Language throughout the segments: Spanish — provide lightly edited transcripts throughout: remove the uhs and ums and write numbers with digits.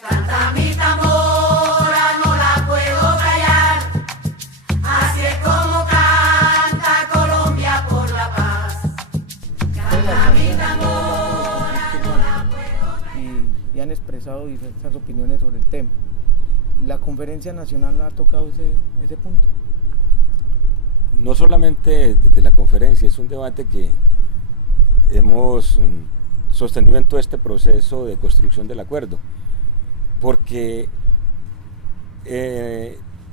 Canta mi tambora, no la puedo callar, así es como canta Colombia por la paz. Canta mi tambora, no la puedo callar. Y han expresado diversas opiniones sobre el tema. ¿La conferencia nacional ha tocado ese punto? No solamente desde la conferencia, es un debate que hemos sostenido en todo este proceso de construcción del acuerdo, porque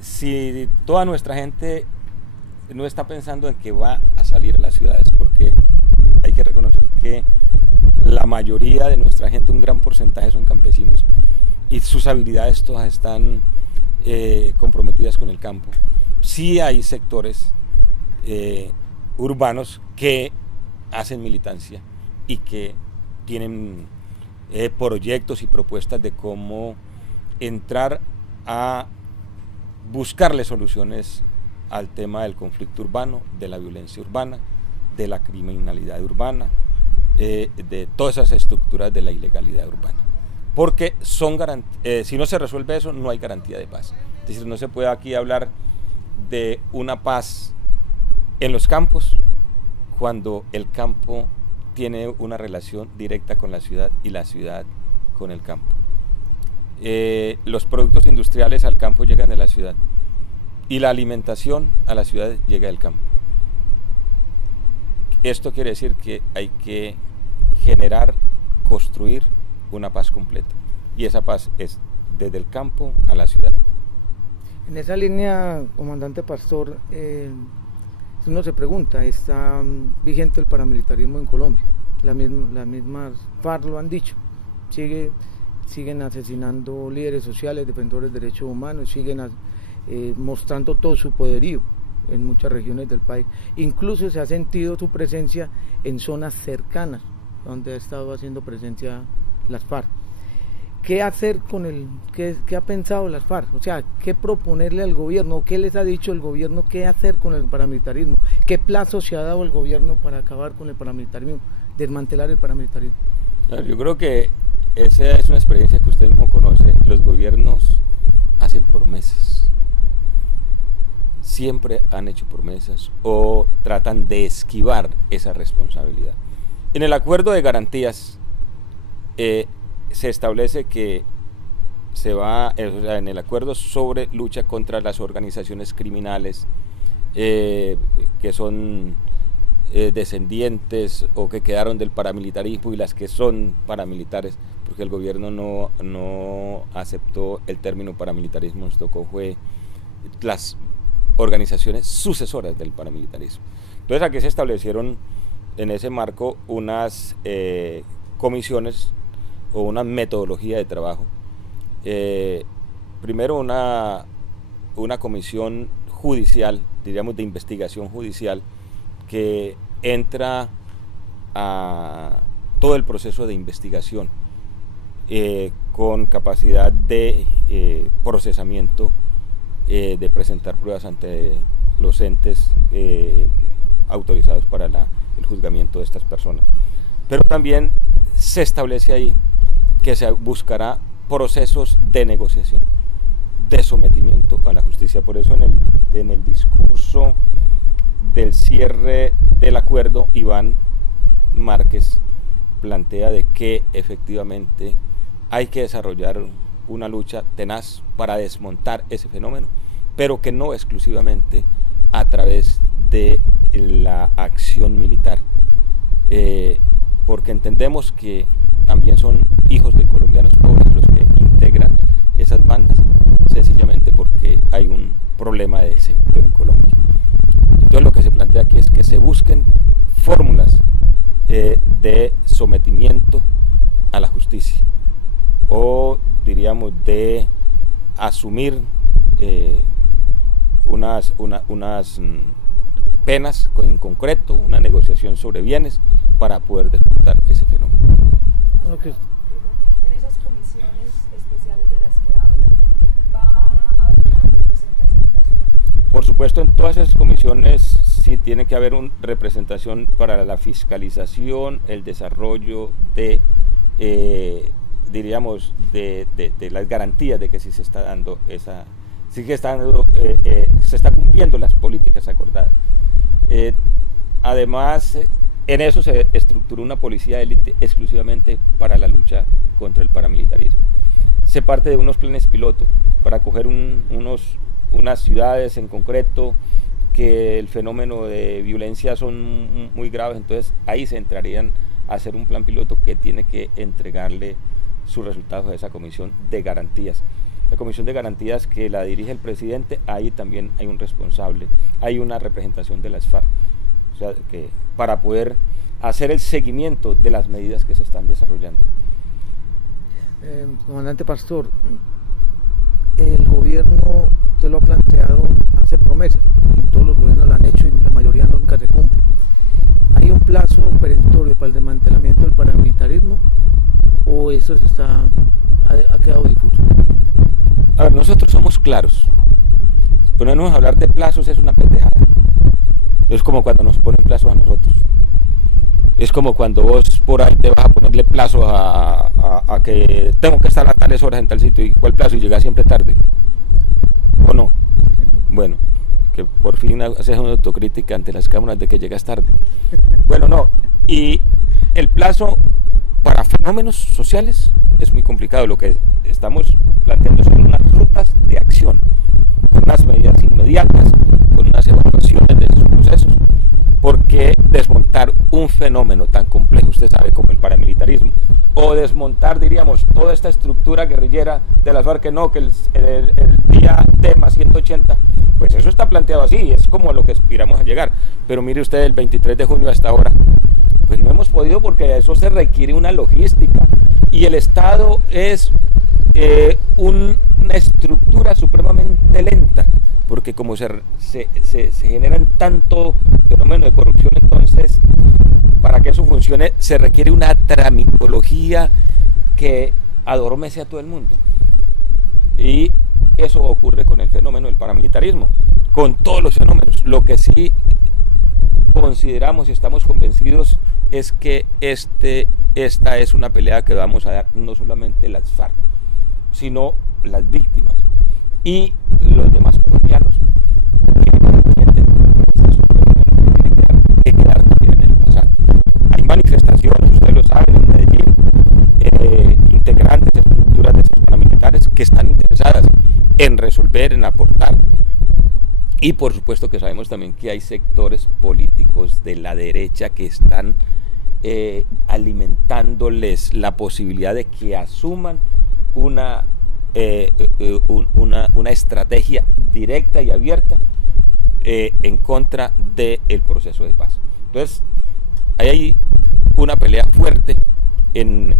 si toda nuestra gente no está pensando en que va a salir a las ciudades, porque hay que reconocer que la mayoría de nuestra gente, un gran porcentaje, son campesinos y sus habilidades todas están comprometidas con el campo. Sí hay sectores urbanos que hacen militancia y que tienen proyectos y propuestas de cómo entrar a buscarle soluciones al tema del conflicto urbano, de la violencia urbana, de la criminalidad urbana, de todas esas estructuras de la ilegalidad urbana. Porque si no se resuelve eso, no hay garantía de paz. Es decir, no se puede aquí hablar de una paz en los campos cuando el campo tiene una relación directa con la ciudad y la ciudad con el campo. Los productos industriales al campo llegan de la ciudad y la alimentación a la ciudad llega del campo. Esto quiere decir que hay que generar, construir una paz completa, y esa paz es desde el campo a la ciudad. En esa línea, comandante Pastor, uno se pregunta, ¿está vigente el paramilitarismo en Colombia? Las mismas FARC lo han dicho, siguen asesinando líderes sociales, defensores de derechos humanos, siguen mostrando todo su poderío en muchas regiones del país. Incluso se ha sentido su presencia en zonas cercanas, donde ha estado haciendo presencia las FARC. ¿Qué hacer qué ha pensado las FARC? O sea, ¿qué proponerle al gobierno? ¿Qué les ha dicho el gobierno? ¿Qué hacer con el paramilitarismo? ¿Qué plazo se ha dado el gobierno para acabar con el paramilitarismo, desmantelar el paramilitarismo? Yo creo que esa es una experiencia que usted mismo conoce. Los gobiernos hacen promesas, siempre han hecho promesas o tratan de esquivar esa responsabilidad. En el acuerdo de garantías se establece que en el acuerdo sobre lucha contra las organizaciones criminales que son descendientes o que quedaron del paramilitarismo y las que son paramilitares, porque el gobierno no aceptó el término paramilitarismo, nos tocó fue las organizaciones sucesoras del paramilitarismo. Entonces aquí se establecieron en ese marco unas comisiones o una metodología de trabajo. Primero una comisión judicial, diríamos de investigación judicial, que entra a todo el proceso de investigación con capacidad de procesamiento, de presentar pruebas ante los entes autorizados para el juzgamiento de estas personas. Pero también se establece ahí que se buscará procesos de negociación, de sometimiento a la justicia. Por eso en el discurso del cierre del acuerdo, Iván Márquez plantea de que efectivamente hay que desarrollar una lucha tenaz para desmontar ese fenómeno, pero que no exclusivamente a través de la acción militar, porque entendemos que también son hijos de colombianos pobres los que integran esas bandas, sencillamente porque hay un problema de desempleo en Colombia. Entonces lo que se plantea aquí es que se busquen fórmulas de sometimiento a la justicia, o diríamos de asumir unas penas en concreto, una negociación sobre bienes para poder desmontar ese fenómeno. Okay. En esas comisiones especiales de las que hablan, ¿va a haber una representación de la ciudad? Por supuesto, en todas esas comisiones sí tiene que haber una representación para la fiscalización, el desarrollo de diríamos, de las garantías de que sí se está dando se está cumpliendo las políticas acordadas. Además, en eso se estructuró una policía de élite exclusivamente para la lucha contra el paramilitarismo. Se parte de unos planes piloto para coger unas ciudades en concreto que el fenómeno de violencia son muy graves, entonces ahí se entrarían a hacer un plan piloto que tiene que entregarle sus resultados a esa comisión de garantías. La comisión de garantías que la dirige el presidente, ahí también hay un responsable, hay una representación de las FARC, o sea, que para poder hacer el seguimiento de las medidas que se están desarrollando. Comandante Pastor, el gobierno, usted lo ha planteado, hace promesas, y todos los gobiernos lo han hecho y la mayoría nunca se cumple. ¿Hay un plazo perentorio para el desmantelamiento del paramilitarismo o eso ha quedado difuso? A ver, nosotros somos claros. Ponernos a hablar de plazos es una pendejada. Es como cuando nos ponen plazos a nosotros. Es como cuando vos por ahí te vas a ponerle plazo a que tengo que estar a tales horas en tal sitio. ¿Y cuál plazo? Y llegas siempre tarde. ¿O no? Bueno, que por fin haces una autocrítica ante las cámaras de que llegas tarde. Bueno, no. Y el plazo para fenómenos sociales es muy complicado. Lo que estamos planteando son unas rutas de acción, con unas medidas inmediatas, con unas evaluaciones de esos procesos, porque desmontar un fenómeno tan complejo, usted sabe, como el paramilitarismo, o desmontar, diríamos, toda esta estructura guerrillera de las FARC, que el día D más 180, pues eso está planteado así, es como a lo que aspiramos a llegar. Pero mire usted, el 23 de junio hasta ahora, pues no hemos podido, porque eso se requiere una logística, y el Estado es una estructura supremamente lenta, porque como se generan tanto fenómeno de corrupción, entonces para que eso funcione se requiere una tramitología que adormece a todo el mundo. Y eso ocurre con el fenómeno del paramilitarismo, con todos los fenómenos. Lo que sí consideramos y estamos convencidos es que esta es una pelea que vamos a dar no solamente las FARC, sino las víctimas y los demás colombianos que entienden que ese es un fenómeno que tiene que quedar también en el pasado. Hay manifestaciones, ustedes lo saben, en Medellín, integrantes de estructuras de esas paramilitares que están interesadas en resolver, en aportar, y por supuesto que sabemos también que hay sectores políticos de la derecha que están alimentándoles la posibilidad de que asuman una estrategia directa y abierta en contra del proceso de paz. Entonces, hay una pelea fuerte en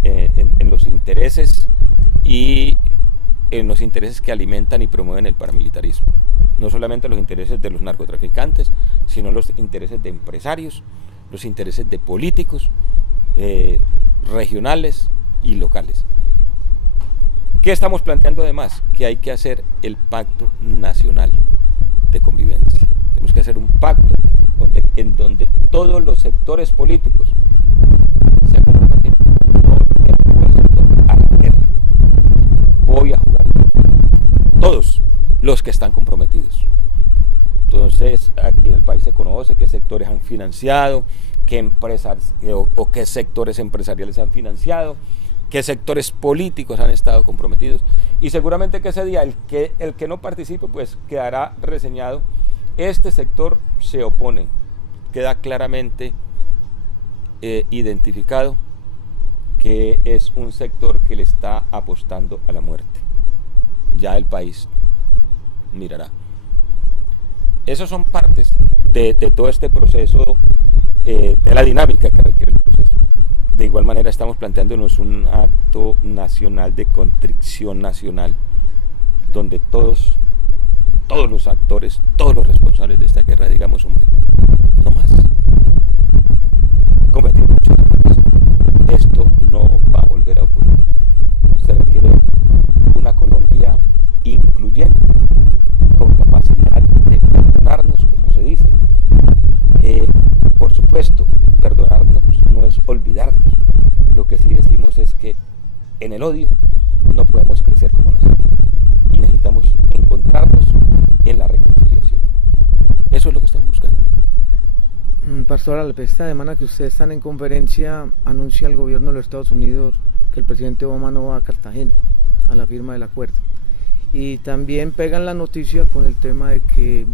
los intereses y en los intereses que alimentan y promueven el paramilitarismo. No solamente los intereses de los narcotraficantes, sino los intereses de empresarios, los intereses de políticos regionales y locales. ¿Qué estamos planteando además? Que hay que hacer el Pacto Nacional de Convivencia. Tenemos que hacer un pacto en donde todos los sectores políticos se comprometen. No le apuesto a la guerra. Voy a jugar. Todos los que están comprometidos. Entonces, aquí en el país se conoce qué sectores han financiado, qué empresas o qué sectores empresariales han financiado, qué sectores políticos han estado comprometidos, y seguramente que ese día el que no participe pues quedará reseñado. Este sector se opone, queda claramente identificado que es un sector que le está apostando a la muerte. Ya el país mirará. Esas son partes de todo este proceso, de la dinámica que requiere el proceso. De igual manera estamos planteándonos un acto nacional de contrición nacional, donde todos los actores, todos los responsables de esta guerra digamos, hombre, no más. Cometí muchos errores. Esto no va a volver a ocurrir. Se requiere una Colombia incluyente, con capacidad de perdonarnos, como se dice. Por supuesto, perdonarnos no es olvidarnos. Lo que sí decimos es que en el el odio, no podemos crecer como nación. Y necesitamos encontrarnos en la reconciliación. Eso es lo que estamos buscando. Pastor, esta semana que ustedes están en conferencia, anuncia el gobierno de los Estados Unidos que el presidente Obama no va a Cartagena a la firma del acuerdo. Y también pegan la noticia con el tema de que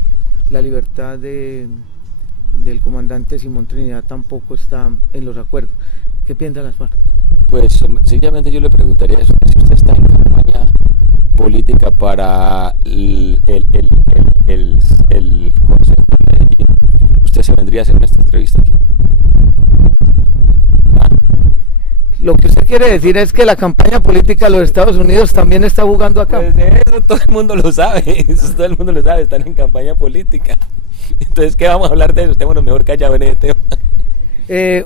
la libertad del comandante Simón Trinidad tampoco está en los acuerdos. ¿Qué piensa las FARC? Pues sencillamente yo le preguntaría eso, si usted está en campaña política para el Consejo de Medellín, ¿usted se vendría a hacerme esta entrevista aquí? Lo que usted quiere decir es que la campaña política de los Estados Unidos también está jugando acá. Pues eso todo el mundo lo sabe, todo el mundo lo sabe, están en campaña política. Entonces, ¿qué vamos a hablar de eso? Estémonos mejor callados en ese tema.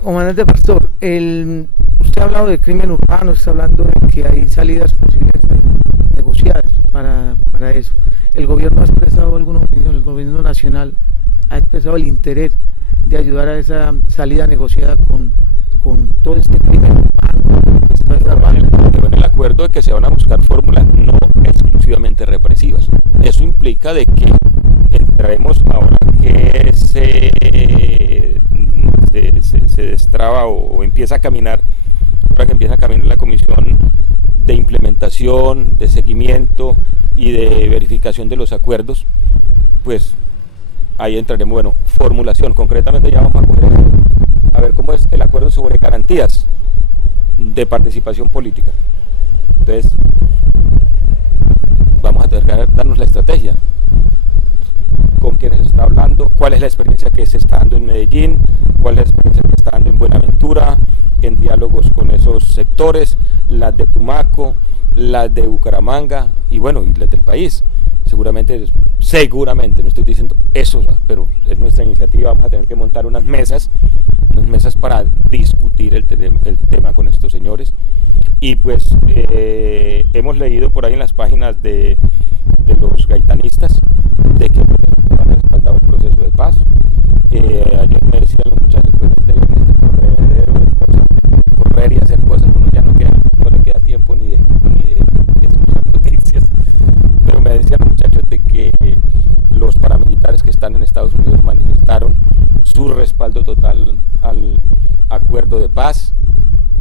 Comandante Pastor, usted ha hablado de crimen urbano, está hablando de que hay salidas posibles negociadas para eso. ¿El gobierno ha expresado alguna opinión? ¿El gobierno nacional ha expresado el interés de ayudar a esa salida negociada con todo este crimen urbano? Pero en el acuerdo de que se van a buscar fórmulas no exclusivamente represivas. Eso implica de que entraremos ahora que se destraba o empieza a caminar, ahora que empieza a caminar la comisión de implementación, de seguimiento y de verificación de los acuerdos, pues ahí entraremos, bueno, formulación, concretamente ya vamos a coger a ver cómo es el acuerdo sobre garantías de participación política. Entonces, vamos a tener que darnos la estrategia, con quiénes se está hablando, cuál es la experiencia que se está dando en Medellín, cuál es la experiencia que se está dando en Buenaventura, en diálogos con esos sectores, las de Tumaco, las de Bucaramanga y bueno, y las del país. Seguramente, no estoy diciendo eso, pero es nuestra iniciativa, vamos a tener que montar unas mesas para discutir el tema con estos señores. Y pues hemos leído por ahí en las páginas de los gaitanistas de que han respaldado el proceso de paz. Ayer me decían los muchachos, pues en este corredero de cosas, de correr y hacer cosas, uno ya no le queda tiempo ni de escuchar noticias. Pero me decían los muchachos de que los paramilitares que están en Estados Unidos manifestaron su respaldo total al acuerdo de paz,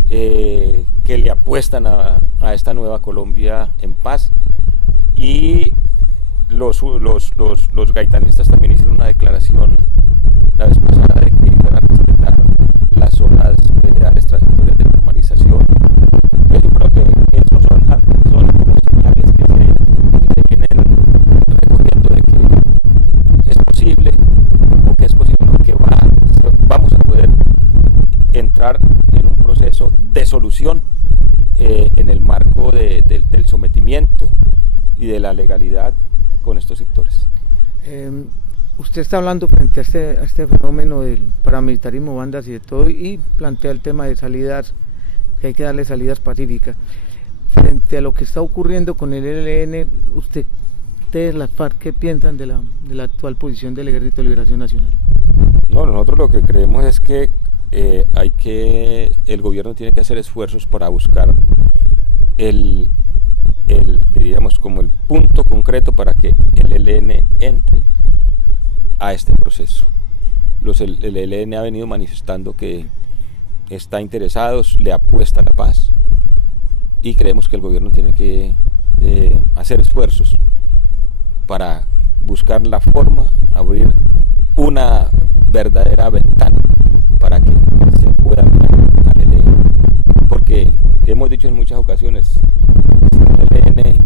que le apuestan a esta nueva Colombia en paz. Y los gaitanistas también hicieron una declaración la vez pasada de que iban a respetar las zonas veredales transitorias de normalización. Entonces yo creo que esos son los señales que se vienen recogiendo de que es posible, o que es posible, no, que vamos a poder entrar en un proceso de solución en el marco del sometimiento y de la legalidad con estos sectores. Usted está hablando frente a este fenómeno del paramilitarismo, bandas y de todo, y plantea el tema de salidas, que hay que darle salidas pacíficas. Frente a lo que está ocurriendo con el ELN, ustedes, las FARC, ¿qué piensan de la actual posición del Ejército de Liberación Nacional? No, nosotros lo que creemos es que el gobierno tiene que hacer esfuerzos para buscar diríamos como el punto concreto para que el ELN entre a este proceso. El ELN ha venido manifestando que está interesado, le apuesta a la paz, y creemos que el gobierno tiene que hacer esfuerzos para buscar la forma, abrir una verdadera ventana para que se pueda mirar al ELN, porque hemos dicho en muchas ocasiones, el ELN